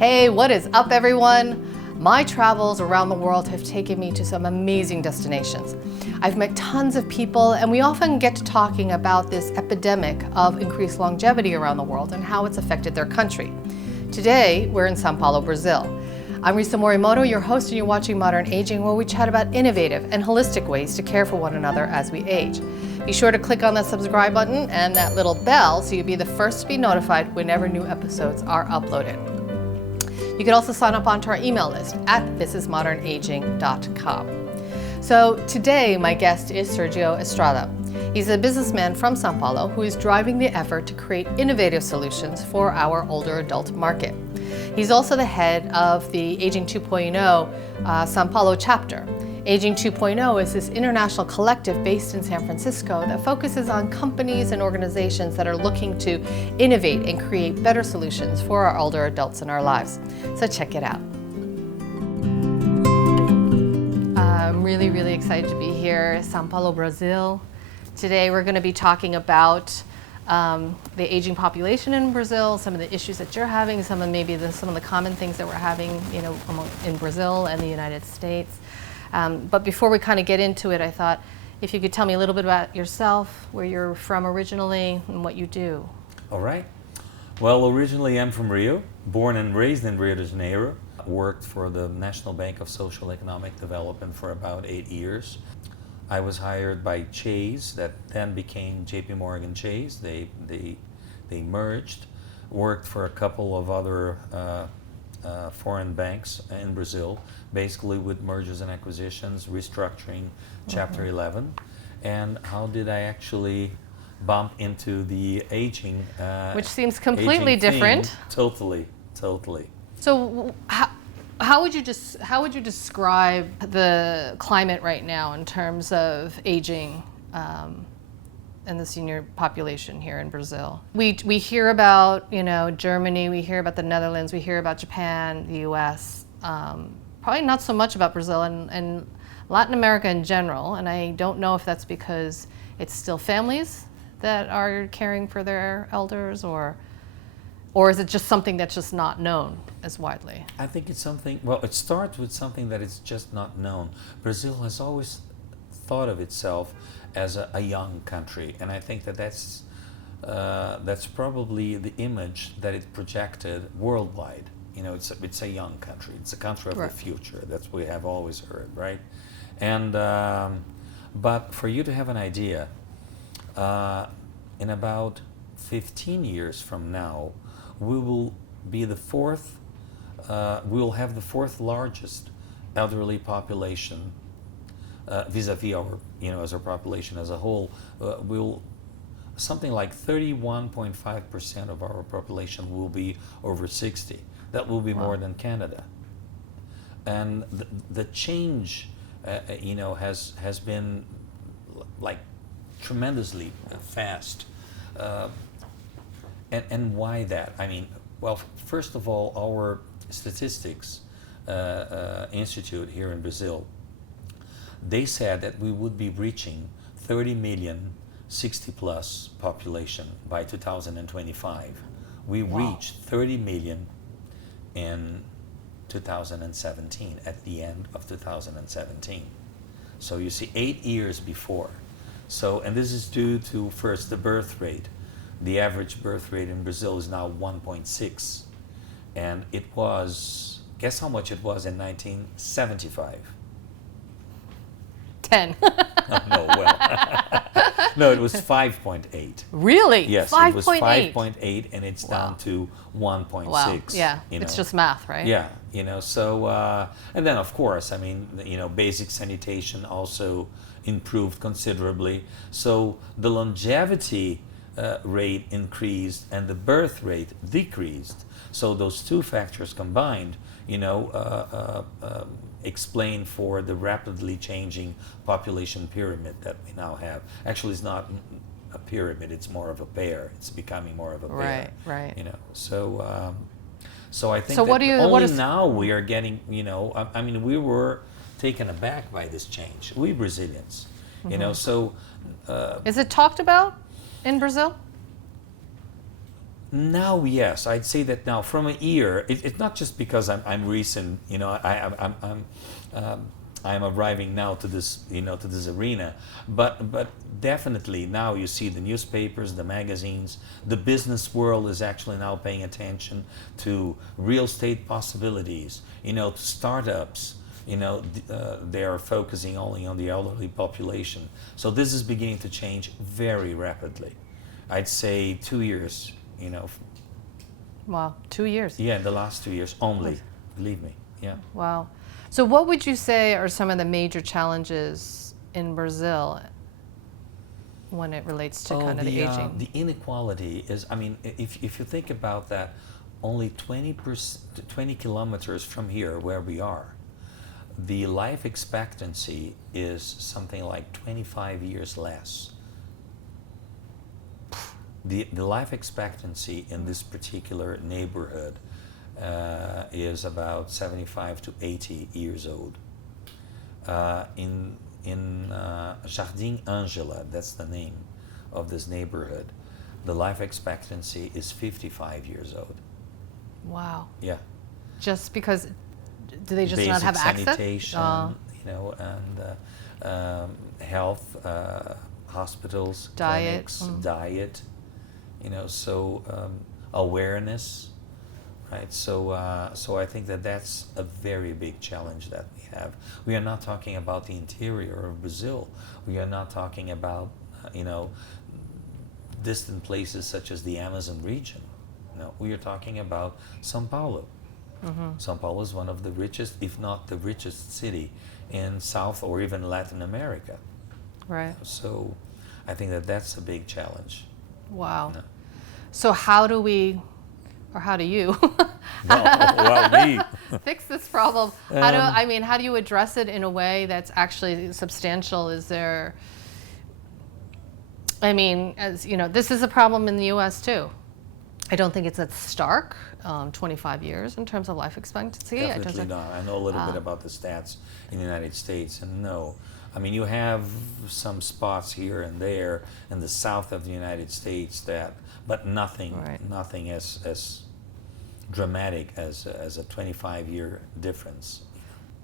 Hey, what is up, everyone? My travels around the world have taken me to some amazing destinations. I've met tons of people, and we often get to talking about this epidemic of increased longevity around the world and how it's affected their country. Today, we're in Sao Paolo, Brazil. I'm Risa Morimoto, your host, and you're watching Modern Aging, where we chat about innovative and holistic ways to care for one another as we age. Be sure to click on that subscribe button and that little bell so you'll be the first to be notified whenever new episodes are uploaded. You can also sign up onto our email list at thisismodernaging.com. So today, my guest is Sergio Estrada. He's a businessman from Sao Paulo who is driving the effort to create innovative solutions for our older adult market. He's also the head of the Aging 2.0 Sao Paulo chapter. Aging 2.0 is this international collective based in San Francisco that focuses on companies and organizations that are looking to innovate and create better solutions for our older adults in our lives. So check it out. I'm really excited to be here, Sao Paulo, Brazil. Today we're going to be talking about the aging population in Brazil, some of the issues that you're having, some of the common things that we're having, in Brazil and the United States. But before we kind of get into it, I thought if you could tell me a little bit about yourself, where you're from originally, and what you do. All right. Well, originally I'm from Rio, born and raised in Rio de Janeiro. Worked for the National Bank of Social Economic Development for about 8 years. I was hired by Chase, that then became JP Morgan Chase. They merged. Worked for a couple of other foreign banks in Brazil, basically with mergers and acquisitions, restructuring, Chapter 11. And how did I actually bump into the aging? Which seems completely different. Totally. So how would you describe the climate right now in terms of aging and the senior population here in Brazil? We hear about Germany, we hear about the Netherlands, we hear about Japan, the U.S. Probably not so much about Brazil and Latin America in general. And I don't know if that's because it's still families that are caring for their elders, or is it just something that's just not known as widely? I think it's something, well, it starts with something that is just not known. Brazil has always thought of itself as a young country, and I think that's probably the image that it projected worldwide. It's a young country. It's a country of the future. That's what we have always heard, right? And but for you to have an idea, in about 15 years from now, we will be we will have the fourth largest elderly population vis-a-vis our, as our population as a whole. Something like 31.5% of our population will be over 60. That will be more than Canada. And the change, has been like tremendously fast. And why that? I mean, well, first of all, our statistics institute here in Brazil, they said that we would be reaching 30 million 60 plus population by 2025. We reached 30 million in 2017, at the end of 2017. So you see, 8 years before. So, and this is due to, first, the birth rate. The average birth rate in Brazil is now 1.6. And it was, guess how much it was in 1975? 10. No, well, no, it was 5.8. Really? Yes, 5.8. It was 5.8, and it's down to 1.6. Wow. Yeah, it's just math, right? Yeah, so, and then of course, I mean, basic sanitation also improved considerably. So the longevity rate increased and the birth rate decreased. So those two factors combined, explain for the rapidly changing population pyramid that we now have. Actually, it's not a pyramid; it's more of a pear. It's becoming more of a pear. Right. So I think so now we are getting. I mean, we were taken aback by this change. We Brazilians, So is it talked about in Brazil? Now, yes, I'd say that now from a year. It's not just because I'm recent. You know, I'm arriving now to this, to this arena, but definitely now you see the newspapers, the magazines, the business world is actually now paying attention to real estate possibilities. To startups. They are focusing only on the elderly population. So this is beginning to change very rapidly. I'd say 2 years. Wow, 2 years. Yeah, the last 2 years only. Believe me. Yeah. Wow. So what would you say are some of the major challenges in Brazil when it relates to kind of the aging? The inequality is, I mean, if you think about that, only 20 kilometers from here where we are, the life expectancy is something like 25 years less. The life expectancy in this particular neighborhood is about 75 to 80 years old. In Jardim Angela, that's the name of this neighborhood, the life expectancy is 55 years old. Wow. Yeah. Just because, do they just Basic not have sanitation, access? and health, hospitals, Diet. clinics, diet, so awareness, right? So I think that that's a very big challenge that we have. We are not talking about the interior of Brazil. We are not talking about, distant places such as the Amazon region. No, we are talking about Sao Paolo. Mm-hmm. Sao Paulo is one of the richest, if not the richest city in South or even Latin America. Right. So I think that that's a big challenge. Wow. No. So how do we, or how do you, me fix this problem? How do you address it in a way that's actually substantial? Is there, as you know, this is a problem in the U.S. too. I don't think it's that stark, 25 years in terms of life expectancy. Definitely not. I know a little bit about the stats in the United States, and no. You have some spots here and there in the south of the United States but nothing as dramatic as a 25-year difference.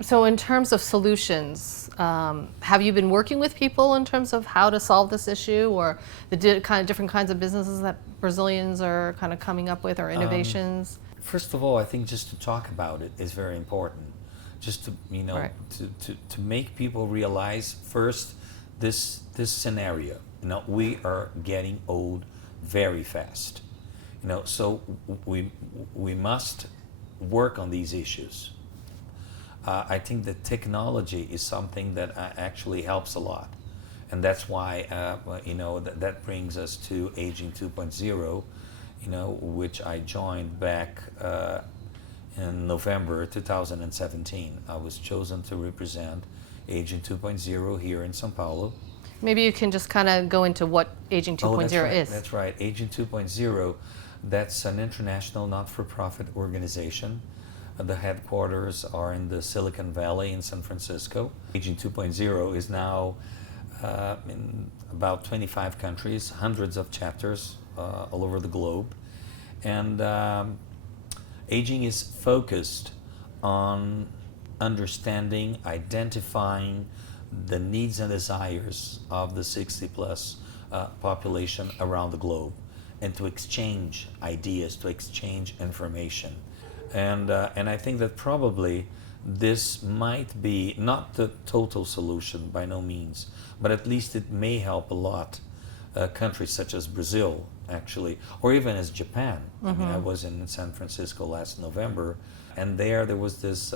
So in terms of solutions, have you been working with people in terms of how to solve this issue, or the kind of different kinds of businesses that Brazilians are kind of coming up with, or innovations? First of all, I think just to talk about it is very important. Just to to make people realize first this scenario. We are getting old very fast. So we must work on these issues. I think that technology is something that actually helps a lot, and that's why that brings us to Aging 2.0, which I joined back in November 2017. I was chosen to represent Aging 2.0 here in Sao Paulo. Maybe you can just kind of go into what Aging 2.0 is. That's right. Aging 2.0, that's an international not-for-profit organization. The headquarters are in the Silicon Valley in San Francisco. Aging 2.0 is now in about 25 countries, hundreds of chapters all over the globe. And aging is focused on understanding, identifying the needs and desires of the 60-plus population around the globe, and to exchange ideas, to exchange information. And I think that probably this might be not the total solution by no means, but at least it may help a lot countries such as Brazil, actually, or even as Japan. Mm-hmm. I was in San Francisco last November, and there was this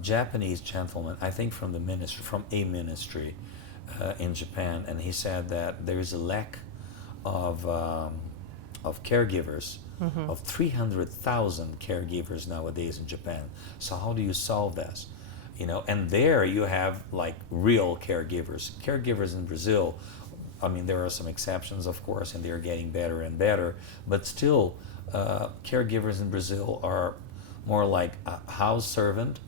Japanese gentleman, I think from a ministry in Japan, and he said that there is a lack of caregivers. Mm-hmm. Of 300,000 caregivers nowadays in Japan. So how do you solve this? And there you have like real caregivers. Caregivers in Brazil, there are some exceptions, of course, and they're getting better and better, but still caregivers in Brazil are more like a house servant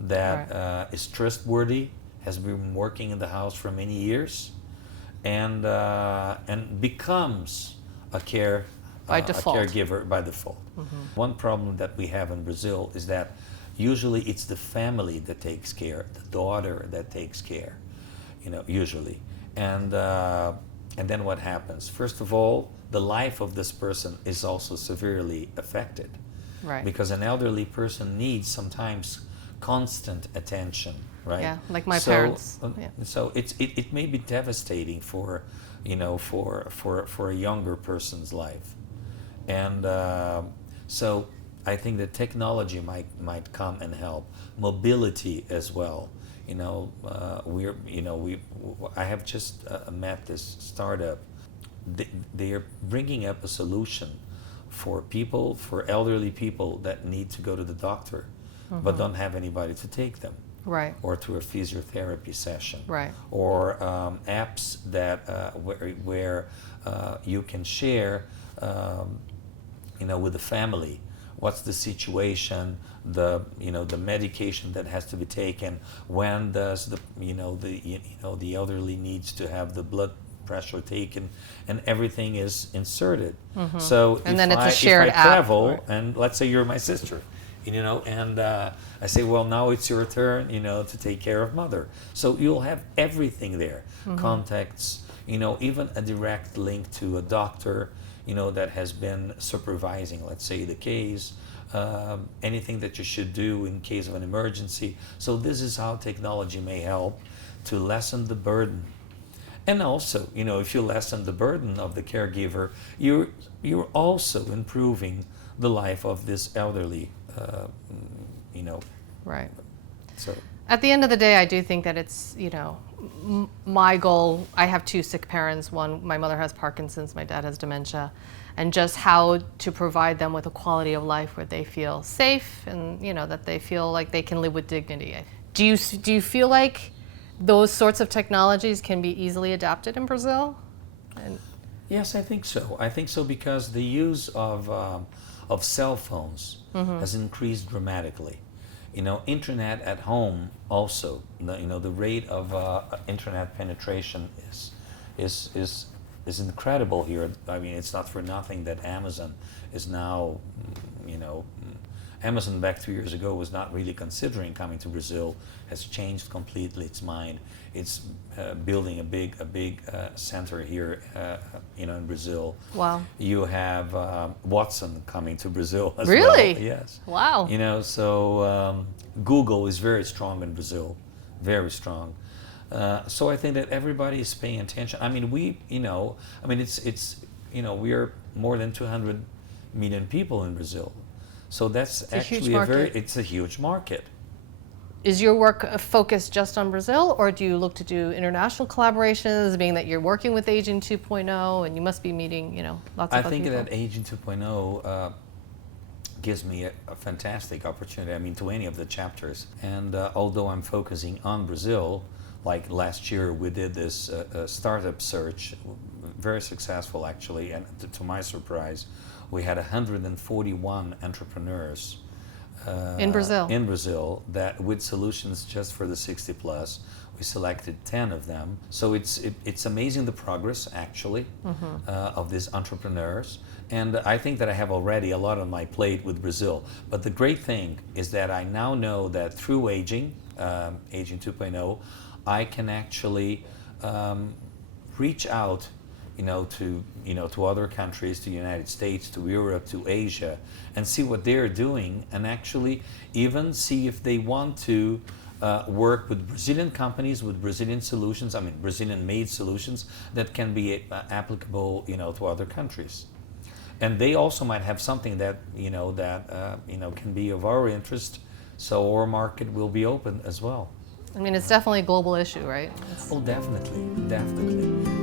that is trustworthy, has been working in the house for many years, and becomes a care By a default. caregiver by default. One problem that we have in Brazil is that usually it's the family that takes care, the daughter that takes care, usually. And then what happens? First of all, the life of this person is also severely affected. Right. Because an elderly person needs sometimes constant attention, right? Yeah, like my parents. Yeah. So it may be devastating for a younger person's life, and so I think that technology might come and help. Mobility as well. I have just met this startup. They are bringing up a solution for elderly people that need to go to the doctor, but don't have anybody to take them. Right. Or to a physiotherapy session. Right. Or apps that where you can share, with the family. What's the situation? The medication that has to be taken. When does the elderly needs to have the blood pressure taken, and everything is inserted. So And if then it's a shared if I app. travel, Right. and let's say you're my sister, and I say, well, now it's your turn, to take care of mother. So you'll have everything there, contacts, even a direct link to a doctor, that has been supervising, let's say, the case, anything that you should do in case of an emergency. So this is how technology may help to lessen the burden. And also, if you lessen the burden of the caregiver, you're also improving the life of this elderly, Right. So At the end of the day, I do think that it's, my goal. I have two sick parents. One, my mother has Parkinson's, my dad has dementia, and just how to provide them with a quality of life where they feel safe and, that they feel like they can live with dignity. Do you feel like those sorts of technologies can be easily adapted in Brazil? And yes, I think so. I think so because the use of cell phones has increased dramatically. Internet at home also. The rate of internet penetration is incredible here. I mean, it's not for nothing that Amazon is now, Amazon back 2 years ago was not really considering coming to Brazil. Has changed completely its mind. It's building a big center here, in Brazil. wow. You have Watson coming to Brazil as Really? well. Yes. Wow. So Google is very strong in Brazil, very strong. So I think that everybody is paying attention. I mean, we are more than 200 million people in Brazil. So that's It's a huge actually market. it's a huge market. Is your work focused just on Brazil, or do you look to do international collaborations, being that you're working with Aging 2.0 and you must be meeting, lots of I other think people? that Aging 2.0 gives me a fantastic opportunity, to any of the chapters. And although I'm focusing on Brazil, like last year we did this startup search, very successful actually, and to my surprise, we had 141 entrepreneurs In Brazil? In Brazil, that with solutions just for the 60 plus. We selected 10 of them. So it's amazing the progress actually of these entrepreneurs. And I think that I have already a lot on my plate with Brazil. But the great thing is that I now know that through Aging 2.0, I can actually reach out to other countries, to the United States, to Europe, to Asia, and see what they're doing, and actually even see if they want to work with Brazilian companies, with Brazilian solutions, Brazilian-made solutions that can be applicable, to other countries. And they also might have something that, can be of our interest, so our market will be open as well. It's definitely a global issue, right? Oh, definitely, definitely.